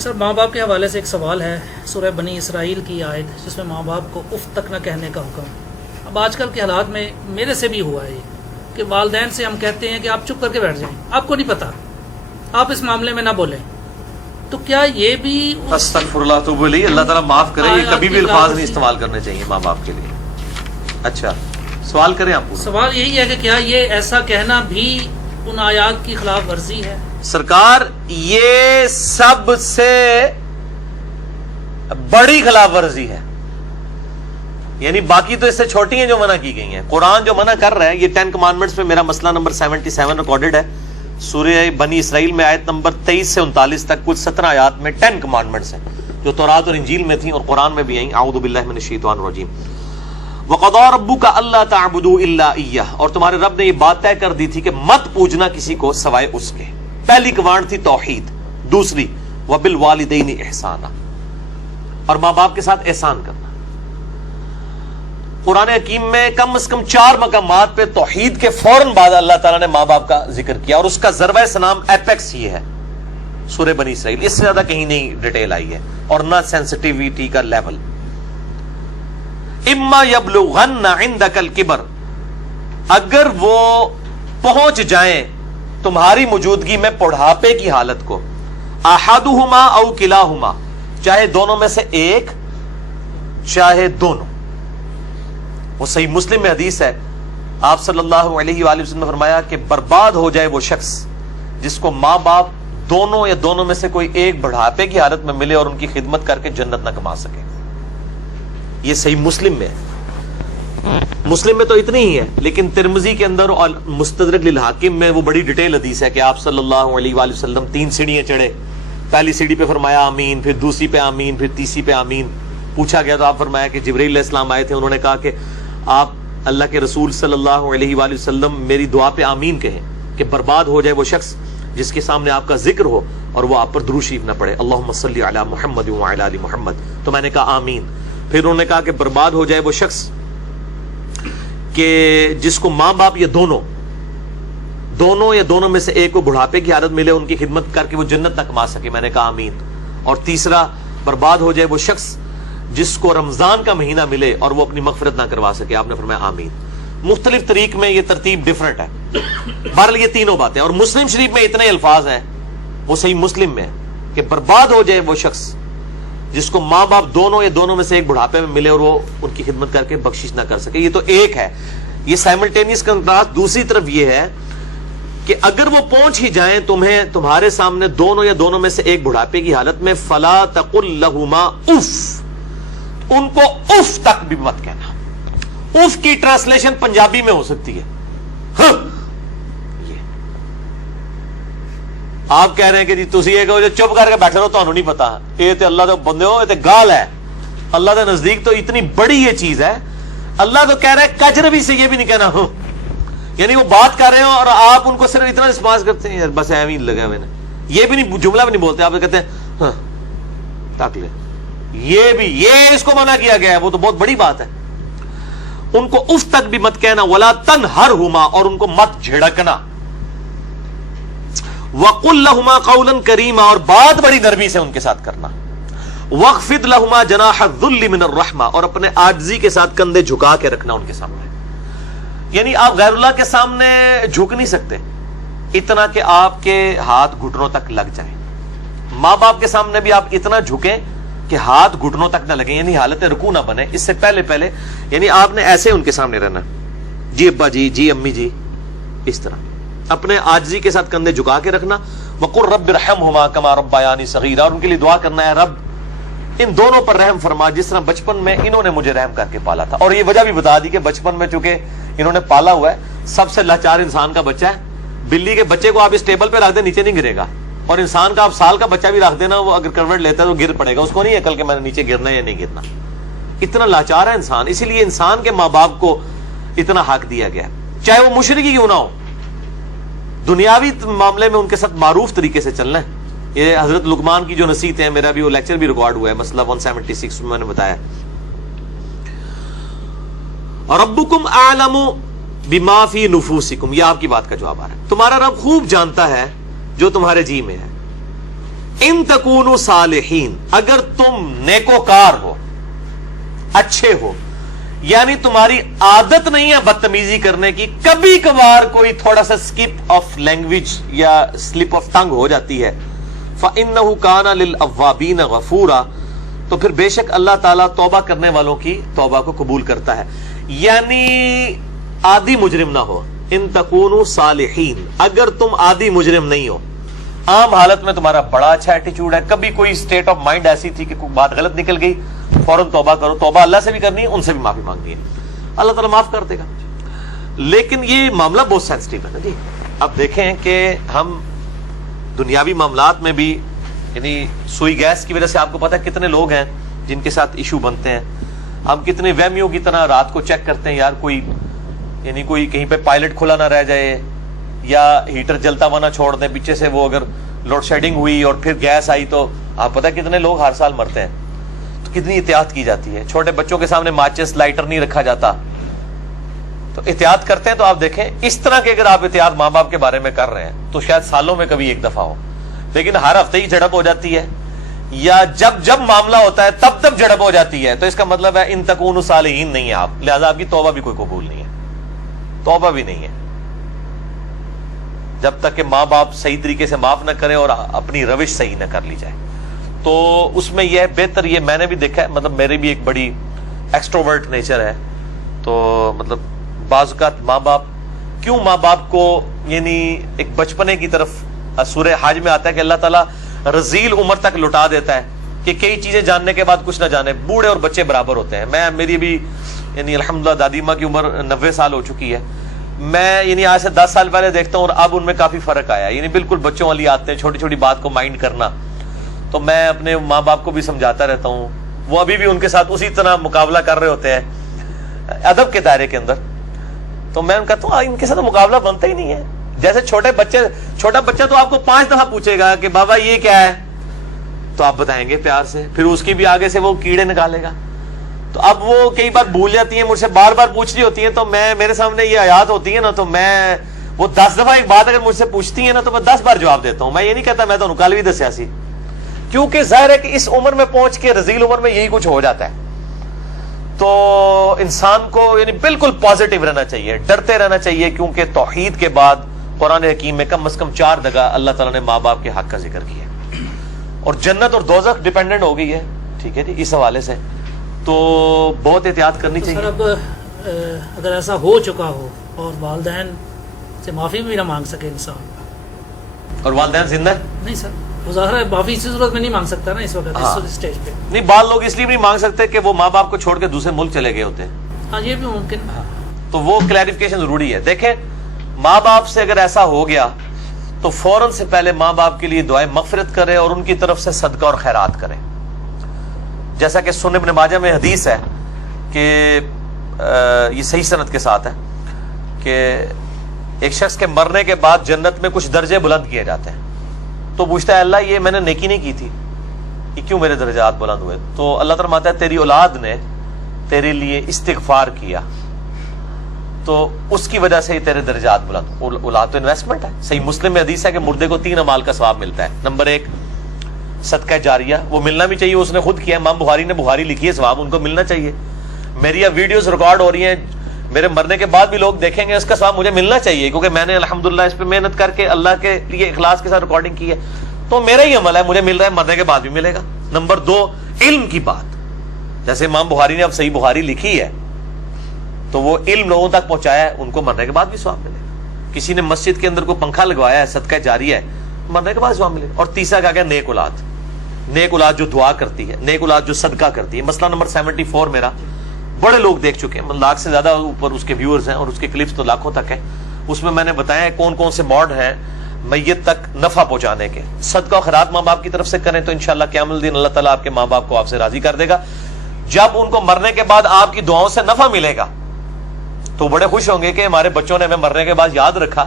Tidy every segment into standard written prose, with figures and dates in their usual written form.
سر ماں باپ کے حوالے سے ایک سوال ہے، سورہ بنی اسرائیل کی آیت جس میں ماں باپ کو اف تک نہ کہنے کا حکم۔ اب آج کل کے حالات میں میرے سے بھی ہوا ہے کہ والدین سے ہم کہتے ہیں کہ آپ چپ کر کے بیٹھ جائیں، آپ کو نہیں پتا، آپ اس معاملے میں نہ بولیں، تو کیا یہ بھی استغفر اللہ توب الیہ، اللہ تعالیٰ معاف کرے، یہ کبھی بھی الفاظ نہیں استعمال کرنے چاہیے ماں باپ کے لیے۔ اچھا سوال کریں آپ؟ سوال یہی ہے کہ کیا یہ ایسا کہنا بھی ان آیات کی خلاف ورزی ہے؟ سرکار یہ سب سے بڑی خلاف ورزی ہے، یعنی باقی تو اس سے چھوٹی ہیں جو منع کی گئی ہیں۔ قرآن جو منع کر رہا ہے، یہ 10 کمانڈمنٹس میں میرا مسئلہ نمبر 77 ریکارڈڈ ہے، سورہ بنی اسرائیل میں آیت نمبر 23 سے 39 تک کل 17 آیات میں 10 کمانڈمنٹس ہیں جو تورات اور انجیل میں تھیں اور قرآن میں بھی آئیں۔ اعوذ باللہ من الشیطان الرجیم۔ وَقَضَىٰ رَبُّكَ أَلَّا تَعْبُدُوا إِلَّا إِيَّهُ، اور تمہارے رب نے یہ بات طے کر دی تھی کہ مت پوجنا کسی کو سوائے اس کے۔ پہلی کمانڈ تھی توحید، دوسری وَبِالْوَالِدَيْنِ إِحْسَانًا، اور ماں باپ کے ساتھ احسان کرنا۔ قرآن حکیم میں کم از کم 4 مقامات پہ توحید کے فوراً بعد اللہ تعالیٰ نے ماں باپ کا ذکر کیا، اور اس کا ضربہ سلام ایپیکس یہ ہے سورہ بنی اسرائیل، اس سے زیادہ کہیں نہیں ڈیٹیل آئی ہے اور نہ سینسٹیویٹی کا لیول۔ اما یبلغن عندک الکبر، اگر وہ پہنچ جائیں تمہاری موجودگی میں بڑھاپے کی حالت کو، احدہما او کلاہما، چاہے دونوں میں سے ایک چاہے دونوں۔ وہ صحیح مسلم میں حدیث ہے، آپ صلی اللہ علیہ وآلہ وسلم نے فرمایا کہ برباد ہو جائے وہ شخص جس کو ماں باپ دونوں یا دونوں میں سے کوئی ایک بڑھاپے کی حالت میں ملے اور ان کی خدمت کر کے جنت نہ کما سکے۔ یہ صحیح مسلم میں ہے، مسلم میں تو اتنی ہی ہے، لیکن ترمذی کے اندر اور مستدرک للحاکم میں وہ بڑی ڈیٹیل حدیث ہے کہ آپ صلی اللہ علیہ وآلہ وسلم 3 سیڑھیاں چڑھے، پہلی سیڑھی پہ فرمایا آمین، پھر دوسری پہ آمین، پھر تیسری پہ آمین۔ پوچھا گیا تو آپ فرمایا کہ جبرائیل علیہ السلام آئے تھے، انہوں نے کہا کہ آپ اللہ کے رسول صلی اللہ علیہ وآلہ وسلم میری دعا پہ آمین کہیں کہ برباد ہو جائے وہ شخص جس کے سامنے آپ کا ذکر ہو اور وہ آپ پر درود شریف نہ پڑھے، اللہم صلی علی محمد وعلی آل محمد۔ تو میں نے کہا آمین۔ پھر انہوں نے کہا کہ برباد ہو جائے وہ شخص کہ جس کو ماں باپ یا دونوں یا دونوں میں سے ایک کو بڑھاپے کی حالت ملے، ان کی خدمت کر کے وہ جنت نہ کما سکے، میں نے کہا آمین۔ اور تیسرا، برباد ہو جائے وہ شخص جس کو رمضان کا مہینہ ملے اور وہ اپنی مغفرت نہ کروا سکے، آپ نے فرمایا آمین۔ مختلف طریق میں یہ ترتیب ڈیفرنٹ ہے، بہرحال یہ تینوں باتیں۔ اور مسلم شریف میں اتنے الفاظ ہیں، وہ صحیح مسلم میں ہے کہ برباد ہو جائے وہ شخص جس کو ماں باپ دونوں یا دونوں میں سے ایک بڑھاپے میں ملے اور وہ ان کی خدمت کر کے بخشش نہ کر سکے۔ یہ تو ایک ہے، یہ سائملٹینیس کنٹراسٹ۔ دوسری طرف یہ ہے کہ اگر وہ پہنچ ہی جائیں تمہارے سامنے دونوں یا دونوں میں سے ایک بڑھاپے کی حالت میں، فلا تقل لہما اف، ان کو اف تک بھی مت کہنا۔ اف کی ٹرانسلیشن پنجابی میں ہو سکتی ہے یہ آپ کہہ رہے ہیں کہ جی تسی یہ کہو جو چپ کر کے بیٹھے رہو، تانوں نہیں پتا، یہ تے اللہ دے بندے ہو، یہ تے گال ہے، اللہ دے نزدیک تو اتنی بڑی یہ چیز ہے۔ اللہ تو کہہ رہا ہے کجروی سے یہ بھی نہیں کہنا ہو، یعنی وہ بات کر رہے ہو اور آپ ان کو صرف اتنا رسپانس کرتے ہیں بس ایویں لگا ہوئے، یہ بھی نہیں، جملہ بھی نہیں بولتے، آپ کہتے ہیں ہاں تاک لے، یہ اس کو منع کیا گیا ہے، وہ تو بہت بڑی بات ہے۔ ان کو اف تک بھی مت کہنا، ولا تنہرہما، اور ان کو مت جھڑکنا، وقل لہما قولا کریما، اور بات بڑی نرمی سے ان کے ساتھ کرنا، واخفض لہما جناح الذل من الرحمہ، اور اپنے عاجزی کے ساتھ کندھے جھکا کے رکھنا ان کے سامنے۔ یعنی آپ غیر اللہ کے سامنے جھک نہیں سکتے اتنا کہ آپ کے ہاتھ گھٹنوں تک لگ جائیں، ماں باپ کے سامنے بھی آپ اتنا جھکیں کہ ہاتھ گھٹنوں تک نہ لگیں، یعنی حالت رکوع نہ بنے۔ اس سے پہلے یعنی آپ نے ایسے ان کے سامنے رہنا، جی ابا جی، جی امی جی، اس طرح اپنے عاجزی کے ساتھ کندھے جھکا کے رکھنا۔ وقل رب ارحمہما کما ربیانی صغیرا، اور ان کے لیے دعا کرنا ہے رب ان دونوں پر رحم فرما جس طرح بچپن میں انہوں نے مجھے رحم کر کے پالا تھا۔ اور یہ وجہ بھی بتا دی کہ بچپن میں چونکہ انہوں نے پالا ہوا ہے، سب سے لاچار انسان کا بچہ ہے۔ بلی کے بچے کو آپ اس ٹیبل پہ رکھ دیں نیچے نہیں گرے گا، اور انسان کا آپ سال کا بچہ بھی رکھ دینا، وہ اگر کروٹ لیتا ہے تو گر پڑے گا، اس کو نہیں عقل کہ میں نے نیچے گرنا ہے یا نہیں گرنا۔ اتنا لاچار ہے انسان، اسی لیے انسان کے ماں باپ کو اتنا حق دیا گیا، چاہے وہ مشرک ہی کیوں نہ ہو۔ دنیاوی معاملے میں ان کے ساتھ معروف طریقے سے چلنا ہے۔ یہ حضرت لقمان کی جو نصیحت ہے، میرا بھی وہ لیکچر بھی ریکارڈ ہوا ہے، مسئلہ 176 میں نے بتایا۔ ربکم اعلم بما فی نفوسکم، یہ آپ کی بات کا جواب آ رہا ہے، تمہارا رب خوب جانتا ہے جو تمہارے جی میں ہے۔ ان تکونوا صالحین، اگر تم نیکوکار ہو، اچھے ہو، یعنی تمہاری عادت نہیں ہے بدتمیزی کرنے کی، کبھی کبھار کوئی تھوڑا سا سکپ آف لینگویج یا سلپ آف ٹنگ ہو جاتی ہے، فَإِنَّهُ كَانَ لِلْأَوَّابِينَ غَفُورًا، تو پھر بے شک اللہ تعالیٰ توبہ کرنے والوں کی توبہ کو قبول کرتا ہے. یعنی عادی مجرم نہ ہو. ان تکونوا صالحین، اگر تم عادی مجرم نہیں ہو، عام حالت میں تمہارا بڑا اچھا ایٹیچیوڈ ہے، کبھی کوئی اسٹیٹ آف مائنڈ ایسی تھی کہ کوئی بات غلط نکل گئی، فوراً توبہ کرو. توبہ اللہ سے بھی کرنی ہے، ان سے بھی معافی مانگنی ہے، اللہ تعالیٰ معاف کر دے گا. لیکن یہ معاملہ بہت سینسٹیو ہے نا جی. اب دیکھیں کہ ہم دنیاوی معاملات میں بھی، یعنی سوئی گیس کی وجہ سے آپ کو پتا ہے کتنے لوگ ہیں جن کے ساتھ ایشو بنتے ہیں. ہم کتنے وہمیوں کی طرح رات کو چیک کرتے ہیں، یار کوئی یعنی کوئی کہیں پہ پائلٹ کھلا نہ رہ جائے، یا ہیٹر جلتا ہوا نہ چھوڑ دیں پیچھے سے، وہ اگر لوڈ شیڈنگ ہوئی اور پھر گیس آئی تو آپ پتہ کتنے لوگ ہر سال مرتے ہیں. تو کتنی احتیاط کی جاتی ہے. چھوٹے بچوں کے سامنے ماچس لائٹر نہیں رکھا جاتا، تو احتیاط کرتے ہیں. تو آپ دیکھیں اس طرح کے اگر آپ احتیاط ماں باپ کے بارے میں کر رہے ہیں تو شاید سالوں میں کبھی ایک دفعہ ہو، لیکن ہر ہفتے ہی جھڑپ ہو جاتی ہے، یا جب معاملہ ہوتا ہے تب جھڑپ ہو جاتی ہے، تو اس کا مطلب ہے ان تکونوا صالحین نہیں ہے آپ، لہذا آپ کی توبہ بھی کوئی قبول نہیں ہے. توبہ بھی نہیں ہے جب تک کہ ماں باپ صحیح طریقے سے معاف نہ کرے اور اپنی روش صحیح نہ کر لی جائے. تو اس میں یہ بہتر، یہ میں نے بھی دیکھا ہے، مطلب میرے بھی ایک بڑی ایکسٹروورٹ نیچر ہے، تو مطلب بعض اوقات ماں باپ کو یعنی ایک بچپنے کی طرف، سورہ حج میں آتا ہے کہ اللہ تعالیٰ رذیل عمر تک لٹا دیتا ہے کہ کئی چیزیں جاننے کے بعد کچھ نہ جانے. بوڑھے اور بچے برابر ہوتے ہیں. میری بھی یعنی الحمدللہ دادی ماں کی عمر 90 سال ہو چکی ہے. میں یعنی آج سے 10 سال پہلے دیکھتا ہوں اور اب ان میں کافی فرق آیا. یعنی بالکل بچوں والی آتے ہیں، چھوٹی چھوٹی بات کو مائنڈ کرنا. تو میں اپنے ماں باپ کو بھی سمجھاتا رہتا ہوں، وہ ابھی بھی ان کے ساتھ اسی طرح مقابلہ کر رہے ہوتے ہیں ادب کے دائرے کے اندر. تو میں ان کہتا ہوں ان کے ساتھ مقابلہ بنتا ہی نہیں ہے. جیسے چھوٹا بچہ تو آپ کو 5 دفعہ پوچھے گا کہ بابا یہ کیا ہے، تو آپ بتائیں گے پیار سے، پھر اس کی بھی آگے سے وہ کیڑے نکالے گا. تو اب وہ کئی بار بھول جاتی ہیں، مجھ سے بار بار پوچھ رہی ہوتی ہیں، تو میرے سامنے یہ آیات ہوتی ہے نا، تو میں وہ 10 دفعہ ایک بات اگر مجھ سے پوچھتی ہیں نا تو میں 10 بار جواب دیتا ہوں. میں یہ نہیں کہتا میں تو کل بھی دسیا سی، کیونکہ ظاہر ہے کہ اس عمر میں پہنچ کے رذیل عمر میں یہی کچھ ہو جاتا ہے. تو انسان کو یعنی بالکل پازیٹیو رہنا چاہیے، ڈرتے رہنا چاہیے، کیونکہ توحید کے بعد قرآن حکیم میں کم از کم 4 جگہ اللہ تعالیٰ نے ماں باپ کے حق کا ذکر کیا ہے، اور جنت اور دوزخ ڈیپینڈنٹ ہو گئی ہے. ٹھیک ہے جی، اس حوالے سے تو بہت احتیاط کرنی چاہیے. سر اب اگر ایسا ہو چکا ہو اور والدین سے معافی بھی نہ مانگ سکے انسان، اور والدین زندہ ہے؟ نہیں سر، ظاہر ہے معافی کی ضرورت میں نہیں مانگ سکتا نا اس وقت، ہاں. اس اسٹیج پہ. نہیں، بعض لوگ اس لیے بھی نہیں مانگ سکتے کہ وہ ماں باپ کو چھوڑ کے دوسرے ملک چلے گئے ہوتے ہیں. ہاں یہ بھی ممکن ہے. تو وہ کلیریفیکیشن ضروری ہے. دیکھیں ماں باپ سے اگر ایسا ہو گیا تو فوراً سے پہلے ماں باپ کے لیے دعائیں مغفرت کرے اور ان کی طرف سے صدقہ اور خیرات کرے. جیسا کہ سنن ابن ماجہ میں حدیث ہے کہ یہ صحیح سند کے ساتھ ہے کہ ایک شخص کے مرنے کے بعد جنت میں کچھ درجے بلند کیے جاتے ہیں. تو پوچھتا ہے اللہ یہ میں نے نیکی نہیں کی تھی، یہ کیوں میرے درجات بلند ہوئے؟ تو اللہ تعالیٰ فرماتا ہے تیری اولاد نے تیرے لیے استغفار کیا تو اس کی وجہ سے ہی تیرے درجات بلند. اولاد تو انویسٹمنٹ ہے. صحیح مسلم میں حدیث ہے کہ مردے کو 3 اعمال کا ثواب ملتا ہے. نمبر 1 صدقہ جاریہ، وہ ملنا بھی چاہیے، اس نے خود کیا. امام بخاری نے بخاری لکھی ہے، ثواب ان کو ملنا چاہیے. میری اب ویڈیوز ریکارڈ ہو رہی ہیں، میرے مرنے کے بعد بھی لوگ دیکھیں گے، اس کا ثواب مجھے ملنا چاہیے کیونکہ میں نے الحمدللہ اس پہ محنت کر کے اللہ کے لیے اخلاص کے ساتھ ریکارڈنگ کی ہے. تو میرا ہی عمل ہے، مجھے مل رہا ہے، مرنے کے بعد بھی ملے گا. نمبر 2 علم کی بات، جیسے امام بخاری نے اب صحیح بخاری لکھی ہے تو وہ علم لوگوں تک پہنچایا ہے، ان کو مرنے کے بعد بھی ثواب ملے گا. کسی نے مسجد کے اندر کوئی پنکھا لگوایا ہے، صدقہ جاریہ ہے، مرنے کے بعد ثواب ملے گا. اور تیسرا کہا گیا نیک اولاد. نیک اولاد جو دعا کرتی ہے، نیک اولاد جو صدقہ کرتی ہے. مسئلہ نمبر 74 میرا بڑے لوگ دیکھ چکے ہیں، 1 لاکھ سے زیادہ اوپر اس کے ویورز ہیں اور اس کے کلپس تو لاکھوں تک ہیں. اس میں نے بتایا ہے کون کون سے موڈ ہیں میت تک نفع پہنچانے کے. صدقہ و خیرات ماں باپ کی طرف سے کریں تو انشاءاللہ قیامت الدین اللہ تعالیٰ آپ کے ماں باپ کو آپ سے راضی کر دے گا. جب ان کو مرنے کے بعد آپ کی دعاؤں سے نفع ملے گا تو بڑے خوش ہوں گے کہ ہمارے بچوں نے ہمیں مرنے کے بعد یاد رکھا.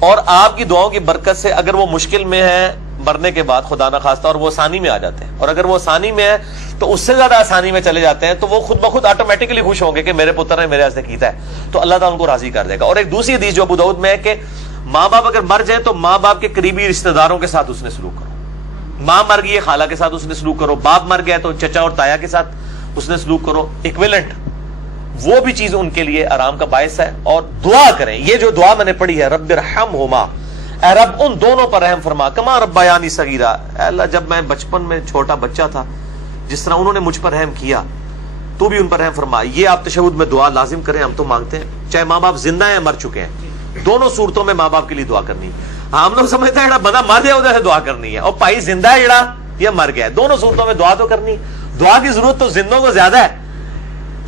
اور آپ کی دعاؤں کی برکت سے اگر وہ مشکل میں ہے مرنے کے بعد خدا نہ خواستہ اور وہ آسانی میں آ جاتے ہیں، اور اگر وہ آسانی میں ہے تو اس سے زیادہ آسانی میں چلے جاتے ہیں، تو وہ خود بخود آٹومیٹکلی خوش ہوں گے کہ میرے پتر نے میرے واسطے کیتا ہے، تو اللہ تعالیٰ ان کو راضی کر دے گا. اور ایک دوسری حدیث جو ابو داؤد میں ہے کہ ماں باپ اگر مر جائیں تو ماں باپ کے قریبی رشتہ داروں کے ساتھ اس نے سلوک کرو. ماں مر گئی ہے خالہ کے ساتھ اس نے سلوک کرو، باپ مر گیا تو چچا اور تایا کے ساتھ اس نے سلوک کرو، ایکویلنٹ وہ بھی چیز ان کے لیے آرام کا باعث ہے. اور دعا کریں، یہ جو دعا میں نے پڑھی ہے رب ارحمہما، اے رب ان دونوں پر رحم فرما، کما ربیانی صغیرہ، اے اللہ جب میں بچپن میں چھوٹا بچہ تھا جس طرح انہوں نے مجھ پر رحم کیا تو بھی ان پر رحم فرما. یہ آپ تشہد میں دعا لازم کریں، ہم تو مانگتے ہیں چاہے ماں باپ زندہ ہیں مر چکے ہیں، دونوں صورتوں میں ماں باپ کے لیے دعا کرنی. ہم لوگ سمجھتے ہیں بندہ مر جائے ادھر سے دعا کرنی ہے، اور بھائی زندہ ہے جڑا یا مر گیا، دونوں صورتوں میں دعا تو کرنی. دعا کی ضرورت تو زندوں کو زیادہ ہے،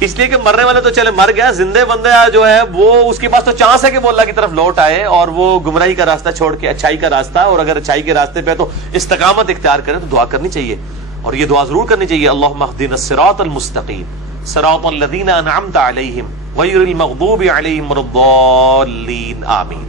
اس لیے کہ مرنے والے تو چلے مر گیا، زندے بندہ جو ہے وہ اس کے پاس تو چانس ہے کہ وہ اللہ کی طرف لوٹ آئے اور وہ گمراہی کا راستہ چھوڑ کے اچھائی کا راستہ، اور اگر اچھائی کے راستے پہ تو استقامت اختیار کریں تو دعا کرنی چاہیے. اور یہ دعا ضرور کرنی چاہیے، اللہم اہدنا الصراط المستقیم صراط الذین انعمت علیہم غیر المغضوب علیہم ولا الضالین، آمین.